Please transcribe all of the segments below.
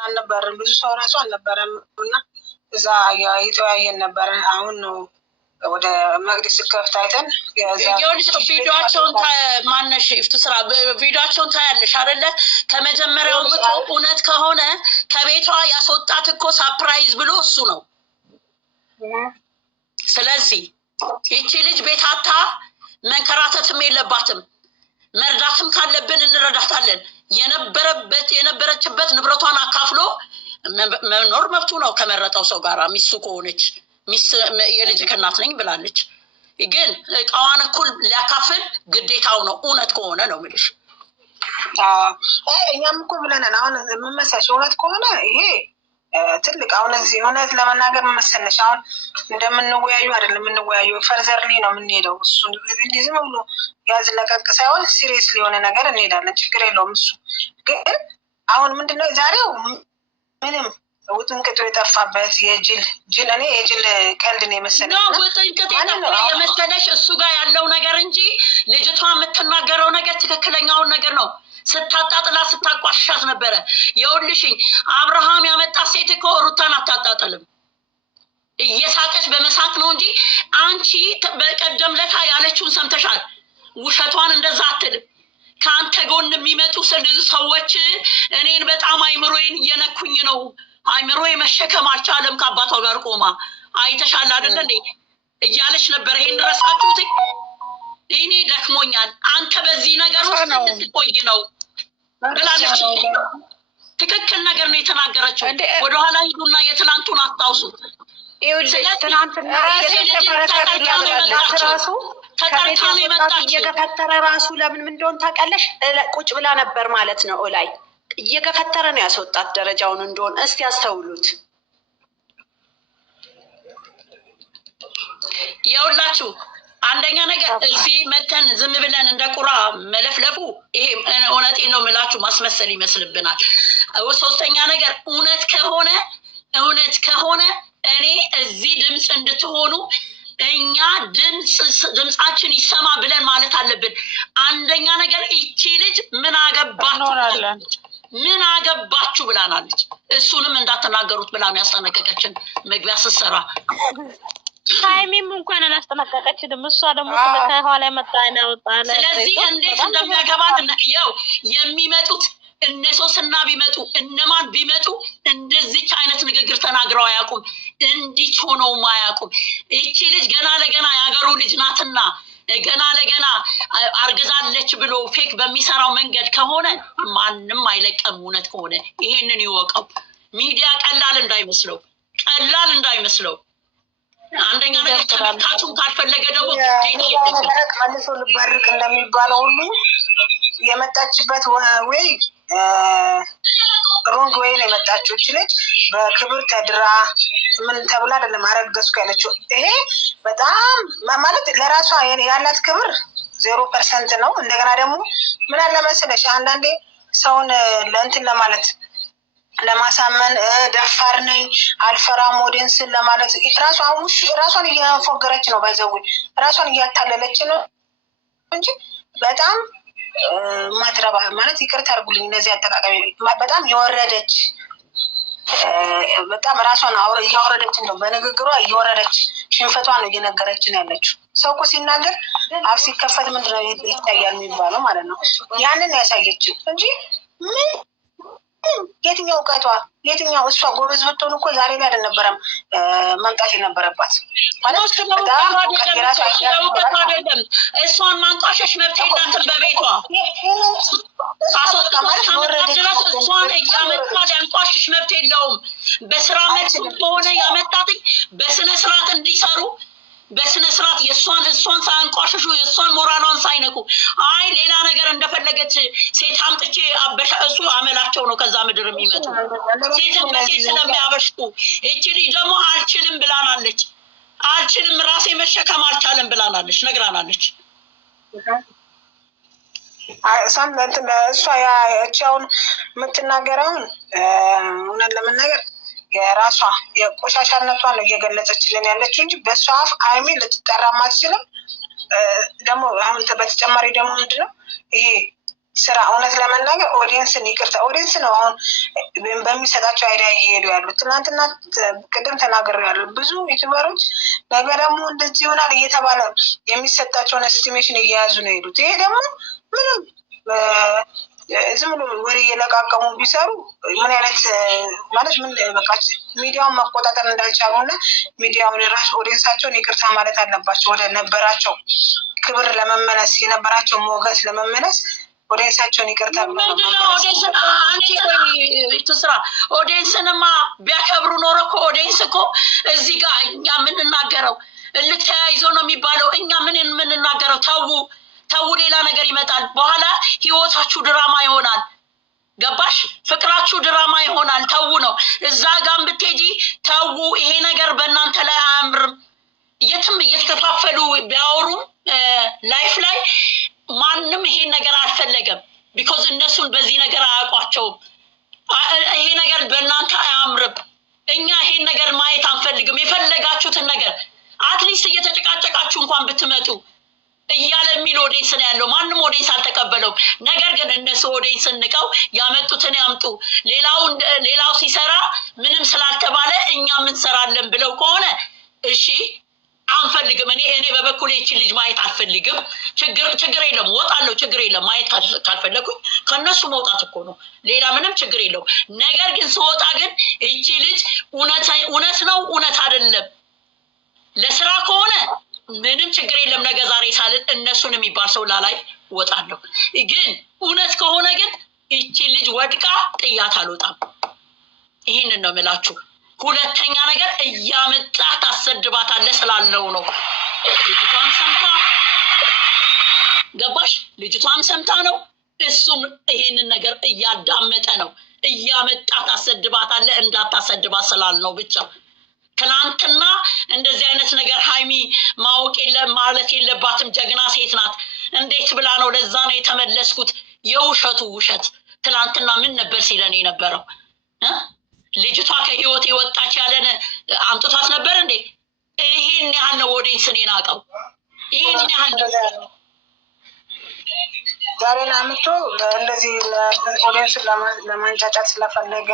አልነበረም ብዙ ሰው ራሱ አልነበረም እና እዛ የተወያየን ነበረ። አሁን ነው ወደ መቅደስ ከፍታ አይተን ቪዲዮቸውን ማነሽ ይፍቱ ስራ ቪዲዮቸውን ታያለሽ አይደለ? ከመጀመሪያው ምቶ እውነት ከሆነ ከቤቷ ያስወጣት እኮ ሳፕራይዝ ብሎ እሱ ነው። ስለዚህ ይቺ ልጅ ቤታታ መንከራተትም የለባትም። መርዳትም ካለብን እንረዳታለን። የነበረችበት ንብረቷን አካፍሎ መኖር መብቱ ነው ከመረጠው ሰው ጋር። ሚስቱ ከሆነች የልጅ እናት ነኝ ብላለች። ግን እቃዋን እኩል ሊያካፍል ግዴታው ነው እውነት ከሆነ ነው የምልሽ። እኛም እኮ ብለናል። አሁን የምመሰልሽ እውነት ከሆነ ይሄ ትልቅ አሁን እዚህ እውነት ለመናገር መሰለሽ አሁን እንደምንወያዩ አይደለም የምንወያዩ ፈርዘርሊ ነው የምንሄደው። እሱ እንዲህ ዝም ብሎ ያዝ ለቀቅ ሳይሆን ሲሪየስ ሊሆነ ነገር እንሄዳለን። ችግር የለውም። እሱ ግን አሁን ምንድነው ዛሬው ምንም ውጥንቅጡ የጠፋበት የጅል እኔ የጅል ቀልድ ነው የመሰለኝ ነው። ውጥንቅጥ የመሰለሽ እሱ ጋር ያለው ነገር እንጂ ልጅቷ የምትናገረው ነገር ትክክለኛውን ነገር ነው። ስታጣጥላ ስታቋሽሻት ነበረ። የውልሽኝ አብርሃም ያመጣ ሴት እኮ ሩታን አታጣጥልም። እየሳቀች በመሳቅ ነው እንጂ አንቺ በቀደም ለታ ያለችውን ሰምተሻል። ውሸቷን እንደዛ አትልም። ከአንተ ጎን የሚመጡ ሰዎች እኔን በጣም አይምሮዬን እየነኩኝ ነው፣ አይምሮ መሸከም አልቻለም፣ ከአባቷ ጋር ቆማ አይተሻል አይደለ እንዴ እያለች ነበረ። ይሄን ረሳችሁት? እኔ ደክሞኛል፣ አንተ በዚህ ነገር ውስጥ እንድትቆይ ነው ብላለች። ትክክል ነገር ነው የተናገረችው። ወደኋላ ሂዱና የትናንቱን አስታውሱት። ትናንትና እየገፈተረ ራሱ ለምን እንደሆነ ታውቂያለሽ? ቁጭ ብላ ነበር ማለት ነው። ላይ እየገፈተረ ነው ያስወጣት ደረጃውን እንደሆነ እስቲ ያስተውሉት። የውላችሁ አንደኛ ነገር እዚህ መተን ዝም ብለን እንደ ቁራ መለፍለፉ ይሄ እውነቴን ነው የምላችሁ ማስመሰል ይመስልብናል። ሶስተኛ ነገር እውነት ከሆነ እኔ እዚህ ድምፅ እንድትሆኑ እኛ ድምፃችን ይሰማ ብለን ማለት አለብን። አንደኛ ነገር ይቺ ልጅ ምን አገባችሁ ብላናለች። እሱንም እንዳትናገሩት ብላ ነው ያስጠነቀቀችን መግቢያ ስትሰራ። ታይሚም እንኳን አላስጠነቀቀችንም። እሷ ደግሞ ከኋላ መጣ ያወጣ። ስለዚህ እንዴት እንደሚያገባት ነው የሚመጡት። እነ ሶስና ቢመጡ እነማን ቢመጡ እንደዚች አይነት ንግግር ተናግረው አያውቁም። እንዲች ሆነውም አያውቁም። ይቺ ልጅ ገና ለገና ያገሩ ልጅ ናትና ገና ለገና አርግዛለች ብሎ ፌክ በሚሰራው መንገድ ከሆነ ማንም አይለቀም። እውነት ከሆነ ይሄንን ይወቀው። ሚዲያ ቀላል እንዳይመስለው። አንደኛ ነገር ተመልካቹን ካልፈለገ ደግሞ መልሶ ልበርቅ እንደሚባለው ሁሉ የመጣችበት ወይ ሮንግ ወይ ነው የመጣችው። እቺ ልጅ በክብር ተድራ ምን ተብላ አይደለም አረገዝኩ ያለችው። ይሄ በጣም ማለት ለራሷ ያላት ክብር 0% ነው። እንደገና ደግሞ ምን አለ መሰለሽ አንዳንዴ ሰውን ለእንትን ለማለት ለማሳመን ደፋር ነኝ አልፈራም ኦዲየንስን ለማለት ራሷን እያፎገረች ነው። ባይዘው ራሷን እያታለለች ነው እንጂ በጣም ማትረባ ማለት ይቅርታ አድርጉልኝ እነዚህ አጠቃቀሚ በጣም የወረደች በጣም ራሷን እያወረደች ነው። በንግግሯ እየወረደች ሽንፈቷን ነው እየነገረችን ያለችው። ሰው እኮ ሲናገር አፍ ሲከፈት ምንድነው ይታያል የሚባለው ማለት ነው። ያንን ያሳየችው እንጂ ምን የትኛው እውቀቷ የትኛው እሷ ጎበዝ ብትሆን እኮ ዛሬ ላይ አልነበረም መምጣት የነበረባት ማለት አይደለም። እሷን ማንቋሸሽ መብት የላትም በቤቷ እሷን እያመጣ ሊያንቋሽሽ መብት የለውም። በስራ መልስ ከሆነ ያመጣትኝ በስነ ስርዓት እንዲሰሩ በስነ ስርዓት እሷን ሳያንቋሽሹ የእሷን ሞራሏን ሳይነኩ አይ ሌላ ነገር እንደፈለገች ሴት አምጥቼ አበሻ እሱ አመላቸው ነው። ከዛ ምድር የሚመጡ ሴትን በሴት ስለሚያበሽቱ እቺ ልጅ ደግሞ አልችልም ብላናለች። አልችልም ራሴ መሸከም አልቻለም ብላናለች፣ ነግራናለች። እሷ ያቺውን የምትናገረውን እውነት ለመናገር የራሷ የቆሻሻነቷን ነው እየገለጸችልን ያለችው እንጂ በእሷ አፍ ሀይሚ ልትጠራም አትችልም። ደግሞ አሁን በተጨማሪ ደግሞ ምንድነው ይሄ ስራ እውነት ለመናገር ኦዲየንስን ይቅርታ ኦዲየንስ ነው አሁን በሚሰጣቸው አይዲያ እየሄዱ ያሉት። ትናንትና ቅድም ተናግሬያለሁ። ብዙ ዩቲዩበሮች ነገ ደግሞ እንደዚህ ይሆናል እየተባለ የሚሰጣቸውን ኤስቲሜሽን እየያዙ ነው የሄዱት። ይሄ ደግሞ ምንም ዝም ብሎ ወሬ እየለቃቀሙ ቢሰሩ ምን አይነት ማለት ምን በቃ ሚዲያውን መቆጣጠር እንዳልቻሉ እና ሚዲያውን ራሱ ኦዲየንሳቸውን ይቅርታ ማለት አለባቸው። ወደ ነበራቸው ክብር ለመመለስ የነበራቸው ሞገስ ለመመለስ ኦዲየንሳቸውን ይቅርታ ብሎ ስራ ኦዲየንስንማ ቢያከብሩ ኖሮ እኮ ኦዲየንስ እኮ እዚህ ጋር እኛ የምንናገረው እልክ ተያይዞ ነው የሚባለው። እኛ ምን የምንናገረው ተው ሌላ ነገር ይመጣል። በኋላ ህይወታችሁ ድራማ ይሆናል። ገባሽ? ፍቅራችሁ ድራማ ይሆናል። ተው ነው እዛ ጋር ብትሄጂ ተው። ይሄ ነገር በእናንተ ላይ አያምርም። የትም እየተከፋፈሉ ቢያወሩም ላይፍ ላይ ማንም ይሄን ነገር አልፈለገም። ቢኮዝ እነሱን በዚህ ነገር አያውቋቸውም። ይሄ ነገር በእናንተ አያምርም። እኛ ይሄን ነገር ማየት አንፈልግም። የፈለጋችሁትን ነገር አትሊስት እየተጨቃጨቃችሁ እንኳን ብትመጡ እያለ የሚል ኦዲየንስ ነው ያለው። ማንም ኦዲየንስ አልተቀበለውም። ነገር ግን እነሱ ኦዲየንስ ንቀው ያመጡትን ያምጡ፣ ሌላው ሲሰራ ምንም ስላልተባለ እኛ እንሰራለን ብለው ከሆነ እሺ አንፈልግም። እኔ በበኩሌ ይህችን ልጅ ማየት አልፈልግም። ችግር የለም፣ ወጣለሁ፣ ችግር የለም። ማየት ካልፈለኩኝ ከእነሱ መውጣት እኮ ነው፣ ሌላ ምንም ችግር የለውም። ነገር ግን ስወጣ ግን ይቺ ልጅ እውነት ነው እውነት አይደለም፣ ለስራ ከሆነ ምንም ችግር የለም። ነገ ዛሬ ሳልን እነሱን የሚባል ሰው ላላይ ወጣለሁ። ግን እውነት ከሆነ ግን ይቺ ልጅ ወድቃ ጥያት አልወጣም። ይህንን ነው የምላችሁ። ሁለተኛ ነገር እያመጣ ታሰድባታለህ ስላለው ነው። ልጅቷም ሰምታ ገባሽ? ልጅቷም ሰምታ ነው፣ እሱም ይሄንን ነገር እያዳመጠ ነው። እያመጣ ታሰድባታለህ እንዳታሰድባት ስላልነው ብቻ። ትናንትና እንደዚህ አይነት ነገር ሀይሚ ማወቅ ማለት የለባትም። ጀግና ሴት ናት። እንዴት ብላ ነው? ለዛ ነው የተመለስኩት። የውሸቱ ውሸት ትናንትና ምን ነበር ሲለን የነበረው? ልጅቷ ከህይወት የወጣች ያለን አምጥቷት ነበር እንዴ? ይህን ያህል ነው ኦዲየንስን የናቀው። ይህን ያህል ነው። ዛሬ አምጥቶ እንደዚህ ኦዲየንስን ለማንጫጫት ስለፈለገ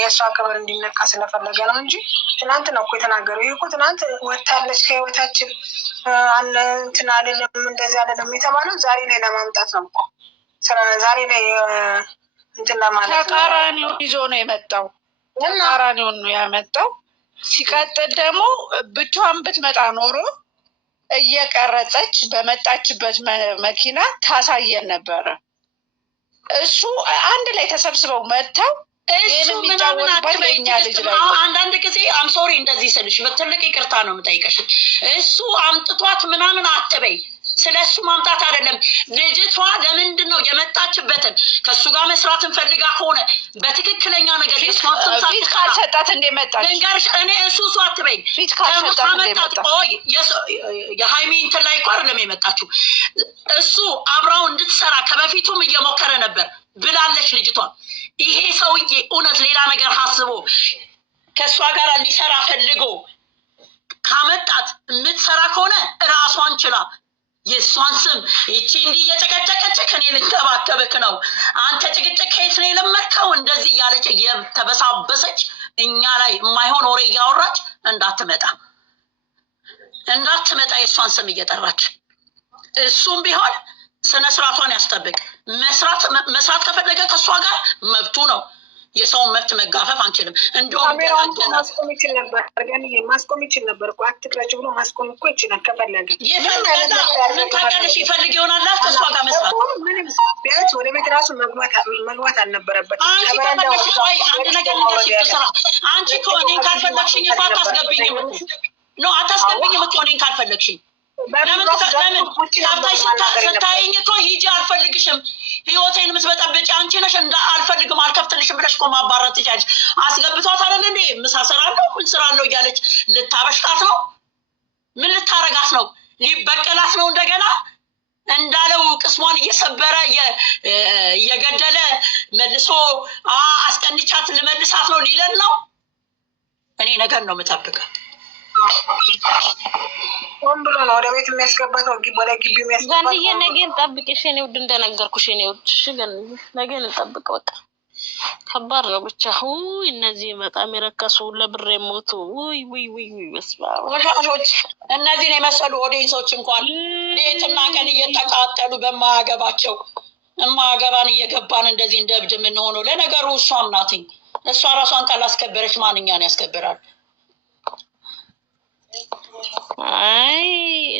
የእሷ ክብር እንዲነካ ስለፈለገ ነው እንጂ ትናንት ነው እኮ የተናገረው። ይህ እኮ ትናንት ወታለች ከህይወታችን እንትን አይደለም እንደዚህ አይደለም የተባለው ዛሬ ላይ ለማምጣት ነው እኮ። ዛሬ ላይ እንትን ለማለት ተቃራኒውን ይዞ ነው የመጣው። ተቃራኒውን ነው ያመጣው። ሲቀጥል ደግሞ ብቻዋን ብትመጣ ኖሮ እየቀረጸች በመጣችበት መኪና ታሳየን ነበረ። እሱ አንድ ላይ ተሰብስበው መጥተው እሱ ምናምን አትበይ። አንዳንድ ጊዜ አምሶሪ እንደዚህ ስልሽ በትልቅ ይቅርታ ነው የምጠይቀሽ። እሱ አምጥቷት ምናምን አትበይ። ስለ እሱ ማምጣት አይደለም። ልጅቷ ለምንድን ነው የመጣችበትን ከእሱ ጋር መስራትን ፈልጋ ከሆነ በትክክለኛ ነገር ፊት ካልሰጣት እንደመጣች ልንገርሽ። እኔ እሱ አትበይ። ካመጣት ቆይ የሀይሚ እንትን ላይ እኮ አይደለም የመጣችው። እሱ አብራው እንድትሰራ ከበፊቱም እየሞከረ ነበር ብላለች ልጅቷ። ይሄ ሰውዬ እውነት ሌላ ነገር ሀስቦ ከእሷ ጋር ሊሰራ ፈልጎ ካመጣት የምትሰራ ከሆነ እራሷን ችላ የእሷን ስም ይቺ እንዲህ እየጨቀጨቀችክ እኔ ልንከባከብክ ነው፣ አንተ ጭቅጭቅ ከየት ነው የለመድከው? እንደዚህ እያለች እየተበሳበሰች እኛ ላይ የማይሆን ወሬ እያወራች እንዳትመጣ የእሷን ስም እየጠራች። እሱም ቢሆን ስነ ስርዓቷን ያስጠብቅ። መስራት ከፈለገ ከእሷ ጋር መብቱ ነው። የሰውን መብት መጋፈፍ አንችልም። እንደውም ማስቆም ይችል ነበር እኮ አትቅረጭ ብሎ ማስቆም እኮ ይችላል ከፈለገ። ምን ታውቂያለሽ? ይፈልግ ይሆናል ከእሷ ጋር መስራት። ቢያንስ ወደ ቤት ራሱ መግባት አልነበረበትም። አንድ ነገር ልንገርሽ ትስራ። አንቺ እኮ እኔን ካልፈለግሽኝ እኮ አታስገብኝም እኮ እኔን ካልፈለግሽኝ ለምን ካብታች ስታይኝ እኮ ሂጂ አልፈልግሽም፣ ህይወቴን የምትበጠብጪ አንቺ ነሽ፣ አልፈልግም አልከፍትልሽም ብለሽ እኮ ማባረር ትችያለሽ። አስገብቷት አይደል እንዴ? ምሳ እሰራለሁ ምን እሰራለሁ እያለች ልታበሽቃት ነው? ምን ልታረጋት ነው? ሊበቀላት ነው? እንደገና እንዳለው ቅስሟን እየሰበረ እየገደለ መልሶ አስቀንቻት ልመልሳት ነው ሊለን ነው። እኔ ነገር ነው የምጠብቀው። ሆን ብሎ ነው ወደ ቤት የሚያስገባት፣ ወደ ግቢ የሚያስገባት። ጋንዬ ነገን ጠብቂሽ የኔ ውድ፣ እንደነገርኩሽ የኔ ውድ። እሺ ነገን እንጠብቅ በቃ። ከባድ ነው ብቻ። ውይ እነዚህ በጣም የረከሱ ለብር የሞቱ ውይ ውይ ውይ ውይ ወሻሾች፣ እነዚህን የመሰሉ ኦዲየንሶች እንኳን ሌትና ቀን እየተቃጠሉ በማያገባቸው እማገባን እየገባን እንደዚህ እንደ እብድ የምንሆነው። ለነገሩ እሷም ናትኝ። እሷ ራሷን ካላስከበረች ማንኛን ያስከብራል? አይ